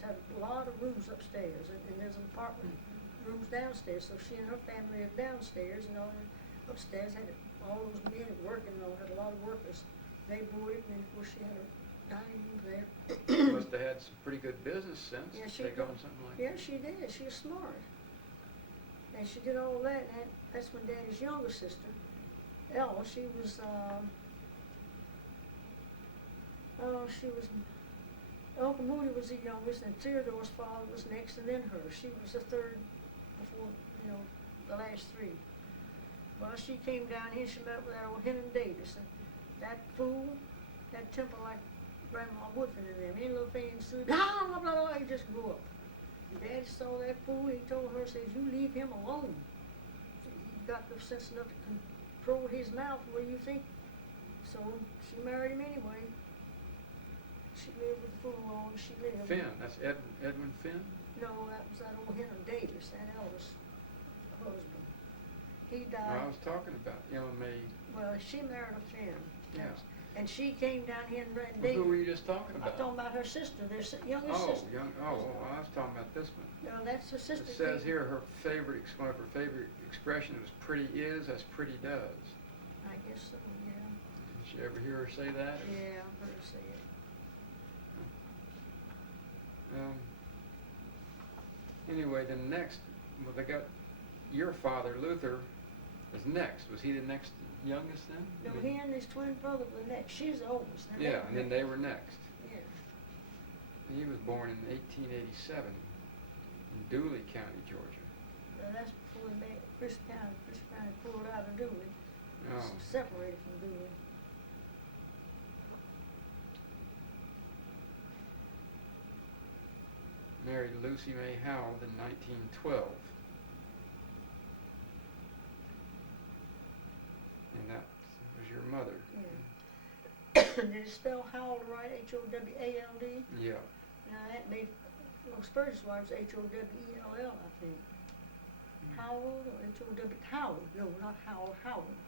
had a lot of rooms upstairs, and there's an apartment rooms downstairs. So she and her family lived downstairs, and all upstairs had all those men working. Had a lot of workers. They boarded, and of course she had a dining room there. Must have had some pretty good business sense Yeah, to she take did. on something like Yeah, she did. She was smart. And she did all that, and that's when Daddy's younger sister, Ella, she was Uncle Moody was the youngest, and Theodore's father was next, and then her. She was the third before, the last three. Well, she came down here, she met with that old Henry Davis, and that fool, that temper like Grandma Woodford and them, any little thing said, blah, blah, blah, blah, he just grew up. And Daddy saw that fool, he told her, says, you leave him alone. He got the sense enough to control his mouth the way you think. So she married him anyway. She lived with the fool long as she lived. Finn, that's Edwin Finn? No, that was that old Henry Davis, that Ellis' husband. He died. I was talking about Emma May. Well, she married a Finn. Yeah. And she came down here and read Well, who were you just talking I'm about? talking about her sister, their youngest sister. I was talking about this one. No, that's her sister. It says here her favorite, one of her favorite expression was pretty is as pretty does. I guess so, yeah. Did you ever hear her say that? Yeah, I've heard her say it. Anyway, then next, well, they got your father, Luther, was next. Was he the next youngest then? No, he and his twin brother were next. She's the oldest. Yeah, and then they were next. Yeah. He was born in 1887 in Dooley County, Georgia. Well, that's before Chris County pulled out of Dooley. Oh. Separated from Dooley. Married Lucy May Howell in 1912. And that was your mother. Yeah. Did it spell Howell right? Howald? Yeah. Now that made Spurgeon's wife was Howell, I think. Howell or Howard? Howard. No, not Howell. Howard.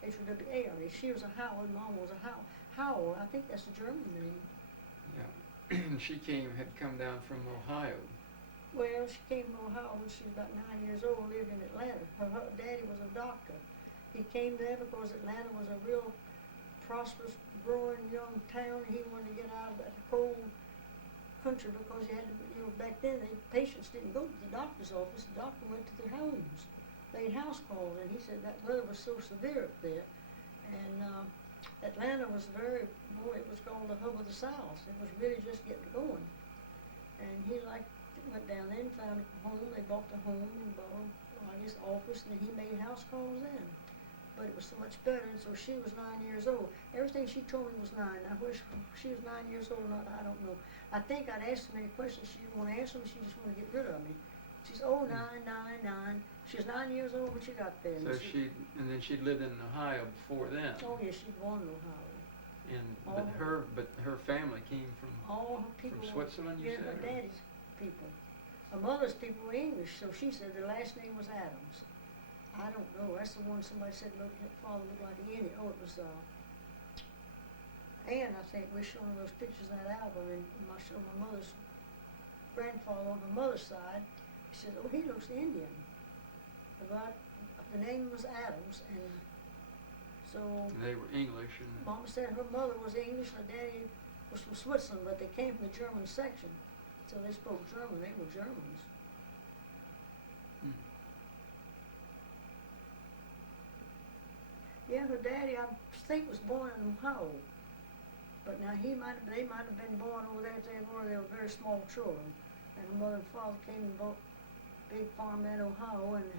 Howald. She was a Howard. Mom was a Howell. Howell. I think that's a German name. Yeah. She had come down from Ohio. Well, she came to Ohio when she was about 9 years old, lived in Atlanta. Her daddy was a doctor. He came there because Atlanta was a real prosperous, growing young town. He wanted to get out of that cold country because you had to, back then, patients didn't go to the doctor's office. The doctor went to their homes. They had house calls, and he said that weather was so severe up there. And Atlanta was it was called the hub of the South. It was really just getting going. And he went down there and found a home. They bought the home and bought, office, and then he made house calls then. But it was so much better, and so she was 9 years old. Everything she told me was 9. I wish she was 9 years old or not, I don't know. I think I'd asked so many questions she didn't want to answer them, she just wanted to get rid of me. She's 9. She was 9 years old when she got there. So then she'd lived in Ohio before then. Oh yeah, she'd born in Ohio. But her family came from all her people from Switzerland, you said? said? Yeah, her daddy's people. Her mother's people were English, so she said their last name was Adams. I don't know. That's the one somebody said her father looked like Annie. Oh, it was Ann, I think. We're showing those pictures in that album, and my mother's grandfather on her mother's side. She said, oh, he looks Indian. But the name was Adams, and so they were English. And Mama said her mother was English, her daddy was from Switzerland, but they came from the German section. So they spoke German. They were Germans. Yeah, her daddy, I think, was born in Ohio. But now they might have been born over there if they were very small children. And her mother and father came and bought a big farm in Ohio, and they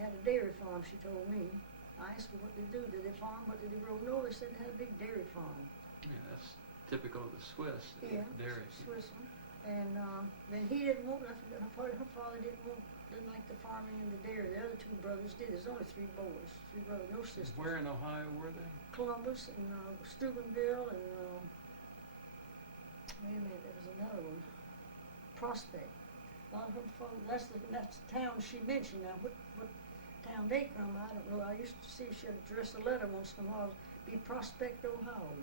had a dairy farm, she told me. I asked her what they do. Did they farm? What did they grow? No, they said they had a big dairy farm. Yeah, that's typical of the Swiss. Yeah, dairy. Switzerland. And then he didn't want nothing. Her father didn't like the farming and the dairy. The other two brothers did. There's only 3 boys, 3 brothers, no sisters. Where in Ohio were they? Columbus and Steubenville and wait a minute, there was another one. Prospect. A lot of her folks. That's the town she mentioned. Now, what town they come? I don't know. I used to see she had addressed a letter once in a while. Be Prospect, Ohio.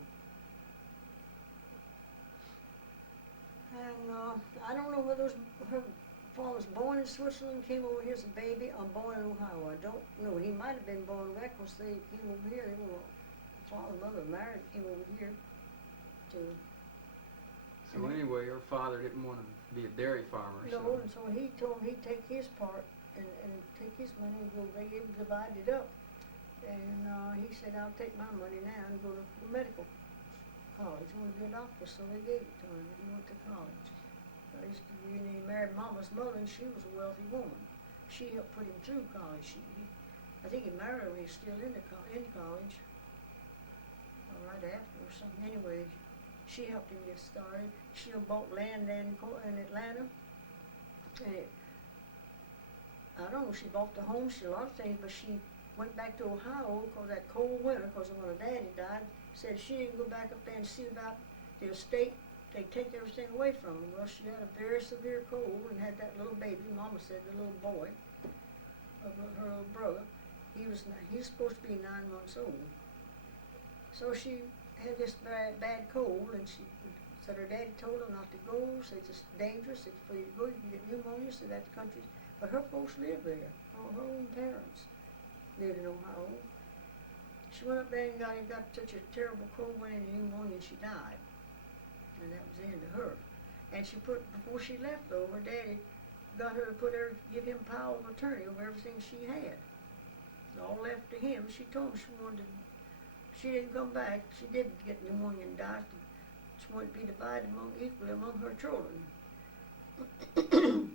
And I don't know whether her father was born in Switzerland, came over here as a baby, or born in Ohio. I don't know. He might have been born back because they came over here. They were father and mother married, came over here to. So anyway, her father didn't want to be a dairy farmer. No, and so he told him he'd take his part and take his money and go. They divided it up. And he said, I'll take my money now and go to medical college. He wanted to be a doctor, so they gave it to him, and he went to college. And he married Mama's mother, and she was a wealthy woman. She helped put him through college. I think he married her when he was still in college, or right after or something. Anyway, she helped him get started. She bought land in Atlanta, and I don't know, she bought the home, she did a lot of things, but she went back to Ohio because that cold winter, because when her daddy died, said she didn't go back up there and see about the estate. They take everything away from her. Well, she had a very severe cold and had that little baby. Mama said the little boy, her little brother. He's supposed to be 9 months old. So she had this bad cold, and she said her daddy told her not to go. Said it's dangerous. If you go, you can get pneumonia. So that the country, but her folks lived there. Her own parents lived in Ohio. She went up there and got such a terrible cold, went into pneumonia, and she died. And that was the end of her. And before she left though, her daddy got her to give him power of attorney over everything she had. It all left to him. She told him she didn't come back. She did get pneumonia and died. She wanted to be divided equally among her children.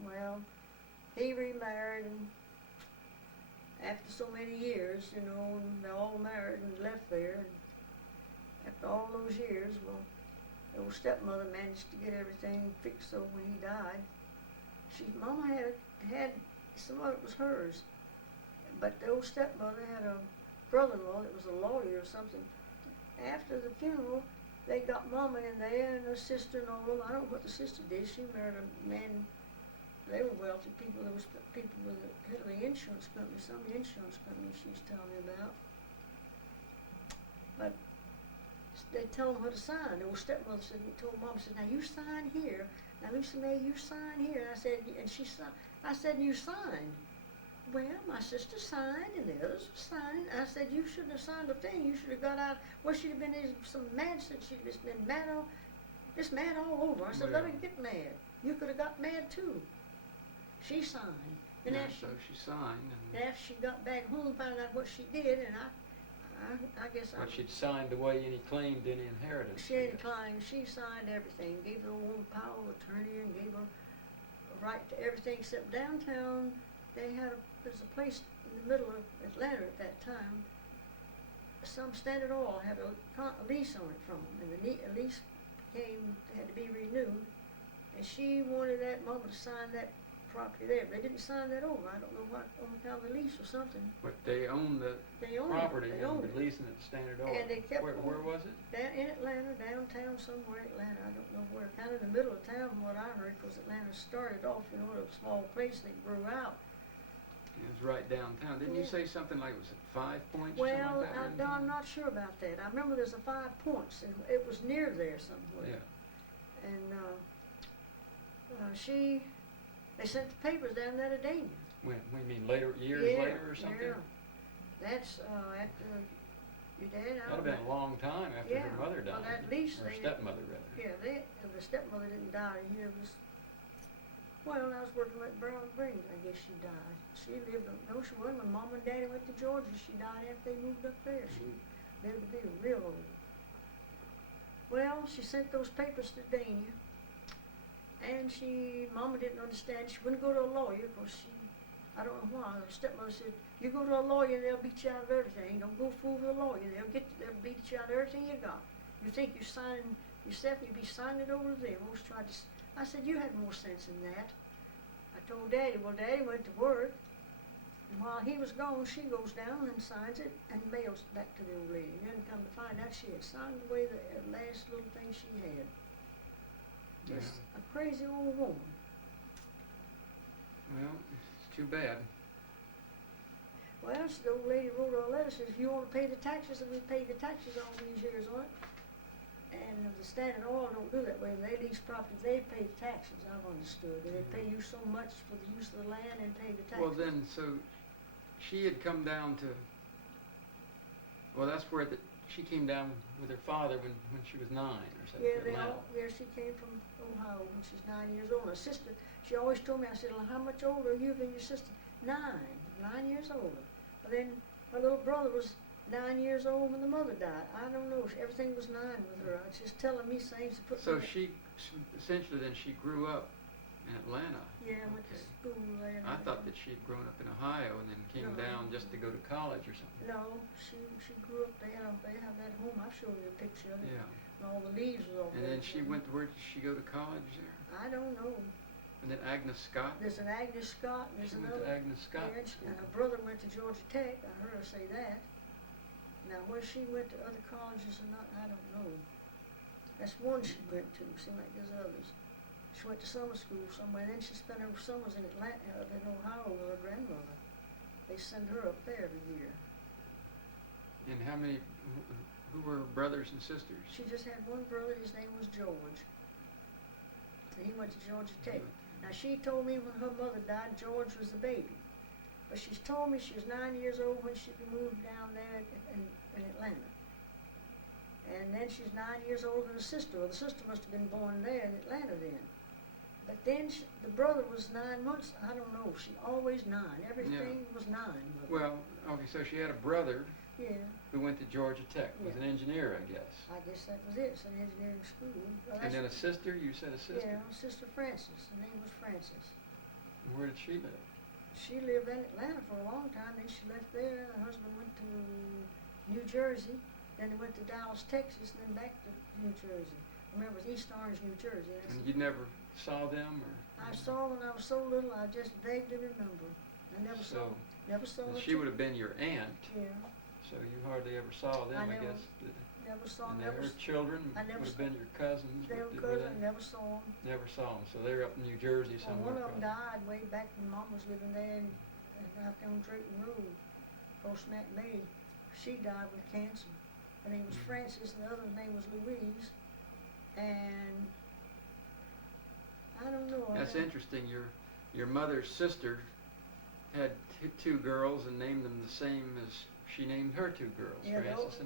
Well, he remarried, and after so many years, and they all married and left there. And after all those years, well, the old stepmother managed to get everything fixed so when he died. Mama had some of it was hers, but the old stepmother had a brother-in-law that was a lawyer or something. After the funeral, they got Mama in there and her sister and all of them. I don't know what the sister did. She married a man. They were wealthy people. There was people with the head of the insurance company, some insurance company she was telling me about. But they told them how to sign. The old stepmother told Mom, said, now you sign here. Now Lisa May, you sign here. And I said, you signed. Well, my sister signed and the others were signing. I said, you shouldn't have signed a thing. You should have got out. Well, she'd have been some mad since she'd just been mad all over. I said, let her get mad. You could have got mad too. She signed. And yeah, so she signed. And after she got back home, found out what she did, and I guess but she'd signed away any claim to any inheritance. She signed everything, gave the woman power of attorney, and gave her a right to everything except downtown. There's a place in the middle of Atlanta at that time. Some Standard Oil had a lease on it from them, and the lease had to be renewed, and she wanted that Mama to sign that property there. They didn't sign that over. I don't know what on account of the lease or something. But they owned the property and were leasing it to Standard Oil. And they kept where was it? Down in Atlanta, downtown somewhere in Atlanta. I don't know where. Kind of in the middle of town from what I heard, because Atlanta started off, a small place and it grew out. It was right downtown. Didn't you say something like, was it 5 Points? Well, like that, I'm not sure about that. I remember there's a 5 Points, and it was near there somewhere. Yeah. And they sent the papers down there to Dania. When you mean years later or something? Yeah. That's after your dad. That'd have been a long time after her mother died. Well, at least her stepmother, rather. Yeah, the stepmother didn't die. Well, I was working at Brown Green. I guess she died. She lived. No, she wasn't. When Mom and Daddy went to Georgia, she died after they moved up there. She lived to be real old. Well, she sent those papers to Dania. And Mama didn't understand. She wouldn't go to a lawyer because I don't know why. Her stepmother said, you go to a lawyer and they'll beat you out of everything. Don't go fool with a lawyer. They'll beat you out of everything you got. You think you're signing yourself, you'd be signing it over to them. I said, you have more sense than that. I told Daddy, well, Daddy went to work. And while he was gone, she goes down and signs it and mails it back to the old lady. And then come to find out she had signed away the last little thing she had. Just a crazy old woman. Well, it's too bad. Well, so the old lady wrote her a letter, says, if you want to pay the taxes, and we paid the taxes all these years on it. And the Standard Oil don't do that way. They lease property, they pay the taxes, I've understood. And they pay you so much for the use of the land and pay the taxes. Well, then, so she had come down to, well, that's where she came down with her father when she was 9 or something. Yeah, she came from Ohio when she's 9 years old. Her sister, she always told me, I said, well, how much older are you than your sister? 9 years older. But then her little brother was 9 years old when the mother died. I don't know, everything was 9 with her. It's just telling me things to put So me. essentially then she grew up in Atlanta. Yeah, went to school there. and I thought that everything. she'd grown up in Ohio and then came No. down just to go to college or something. No, she grew up, they have that home, I've showed you a picture of it. Yeah. And all the leaves was all And then she where did she go to college there? I don't know. And then Agnes Scott? There's an Agnes Scott, and there's She went to another. Agnes Scott Yeah, School. and her brother went to Georgia Tech, I heard her say that. Now, where she went to other colleges or not, I don't know. That's one she went to, seemed like there's others. She went to summer school somewhere, and then she spent her summers in Atlanta, in Ohio with her grandmother. They send her up there every year. And how many, who were brothers and sisters? She just had one brother, his name was George. And he went to Georgia Tech. Now, she told me when her mother died, George was the baby. But she's told me she was 9 years old when she moved down there in Atlanta. And then she's 9 years older than her sister. Well, the sister must have been born there in Atlanta then. But then the brother was 9 months. I don't know. She always 9. Everything was 9. With her. Well, okay, so she had a brother Yeah, who went to Georgia Tech, was Yeah. an engineer, I guess. I guess that was it. It's an engineering school. Well, And then a that's- sister, you said a sister? Yeah, Sister Frances. Her name was Frances. And where did she live? She lived in Atlanta for a long time, then she left there. Her husband went to New Jersey, then he went to Dallas, Texas, and then back to New Jersey. Remember, it was East Orange, New Jersey. That's And you never saw them, or? I saw when I was so little, I just vaguely remember. I never saw So her. she would have been your aunt, Yeah, so you hardly ever saw them, I never- guess. never saw, And never, her children I would never have saw- been your cousins, they were were cousins, never saw them. Never saw them, so they're up in New Jersey Well, somewhere. one of them probably. died way back when Mom was living there and out there on Drayton Road. Post Matt May, she died with cancer. Her name was Mhm. Frances, and the other's name was Louise. And I don't know. That's interesting. Your mother's sister had two girls and named them the same as she named her two girls, Yeah, Frances